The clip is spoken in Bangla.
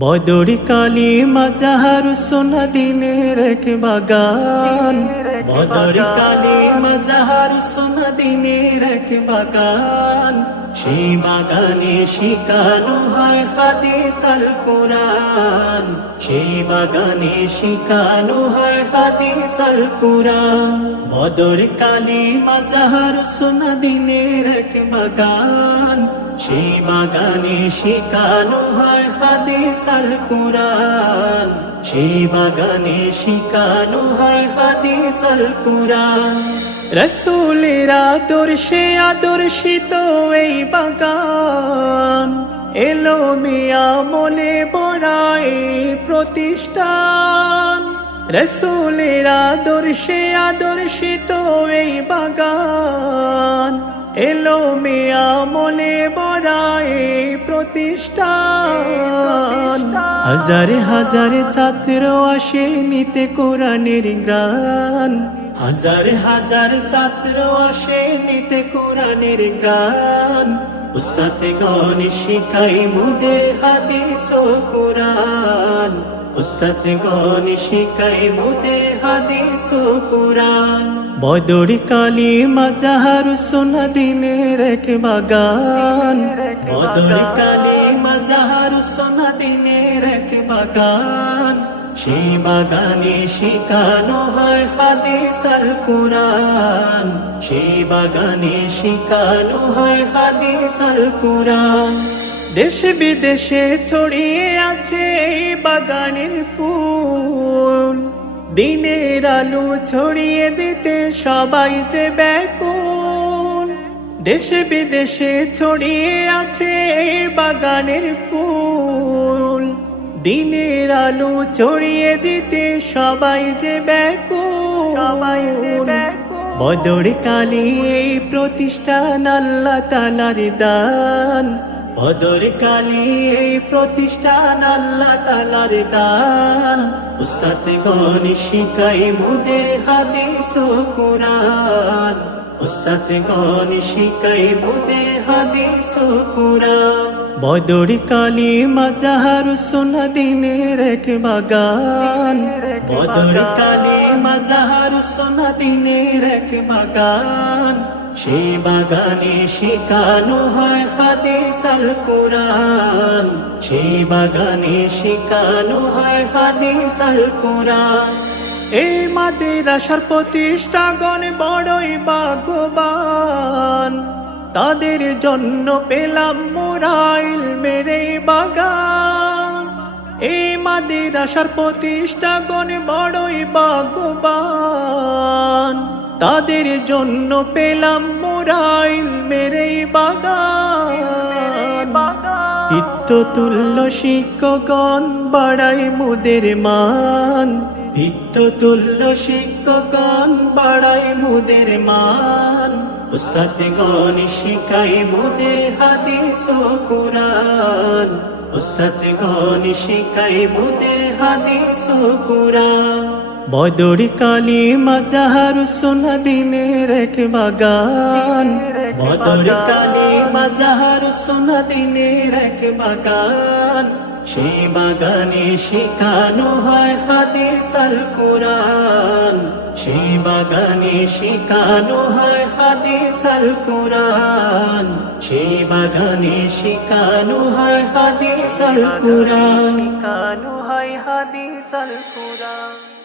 বদর কালী মাজাহার সোনা দিনের এক বাগান, বদর কালী মাজাহার সোনা দিনের এক বাগান। সেই বাগানে শিখানো হয় হাদিস আল কোরআন, সেই বাগানে শিখানো হয় হাদিস আল কোরআন। বদর কালী মাজাহার সোনা দিনের এক বাগান, সেই বাগানে শিখানো হয় হাদিস আল কোরআন, সেই বাগানে শিখানো হয় হাদিস আল কোরআন। রাসূলের আদর্শে আদর্শিত এই বাগান, এলো মিয়া মলে বড়াই প্রতিষ্ঠান। রাসূলের আদর্শে আদর্শিত এই বাগান, এলো মিয়া মলে বড়াই প্রতিষ্ঠান। হাজার হাজার ছাত্র আসে নিতে কোরআনের জ্ঞান, হাজার হাজার ছাত্র আসে নিতে কোরআনের জ্ঞান। উস্তাদগণ শিখাই মুদের হাদিস ও কোরআন, উস্তাদগণ শিখাই মুদের হাদিস ও কোরআন। বদর কালী মাজাহার সোনা দিনের এক বাগান, বদর কালী মাজাহার সোনা দিনের এক বাগান। সেই বাগানে শিখানো হয় হাদিস আল কোরআন, সেই বাগানে শিখানো হয় হাদিস আল কোরআন। দেশে বিদেশে ছড়িয়ে আছে এই বাগানের ফুল, দিনের আলো ছড়িয়ে দিতে সবাই যে ব্যাকুল। দেশে বিদেশে ছড়িয়ে আছে এই বাগানের ফুল, দিনের আলো ছড়িয়ে দিতে সবাই যে ব্যাকুল, সবাই যে ব্যাকুল। বদর কালী এই প্রতিষ্ঠান আল্লাহ তাআলার দান, বদর কালী এই প্রতিষ্ঠান আল্লাহ তাআলার দান। উস্তাদগণ শিখাই মুদের হাদিস ও কোরআন, উস্তাদগণ শিখাই মুদের হাদিস ও কোরআন। বদর কালী মাজাহার সোনা দিনের এক বাগান, বদর কালী মাজাহার সোনা দিনের এক বাগান। সেই বাগানে শিখানো হয় হাদিস আল কোরআন, সেই বাগানে শিখানো হয় হাদিস আল কোরআন। এই মাদ্রাসার প্রতিষ্ঠাগণ বড়ই ভাগ্যবান, তাদের জন্য পেলাম মোরা ইলমের এই বাগান। এই মাদ্রাসার প্রতিষ্ঠাগণ বড়ই ভাগ্যবান, তাদের জন্য পেলাম মোরা ইলমের এই বাগান। পিততুল্য শিক্ষকগণ বাড়াই মুদের মান, পিততুল্য শিক্ষকগণ বাড়াই মুদের মান। উস্তাদগণ শিখাই মুদের হাদিস ও কোরআন, উস্তাদগণ শিখাই মুদের হাদিস ও কোরআন। বদর কালী মাজাহার সোনা দিনের এক বাগান, বদর কালী মাজাহার সোনা দিনের এক বাগান। সেই বাগানে শিখানো হয় হাদিস আল কোরআন, সেই বাগানে শিখানো হয় হাদিস আল কোরআন, সেই বাগানে শিখানো হয় হাদিস আল কোরআন, শিখানো হয় হাদিস আল কোরআন।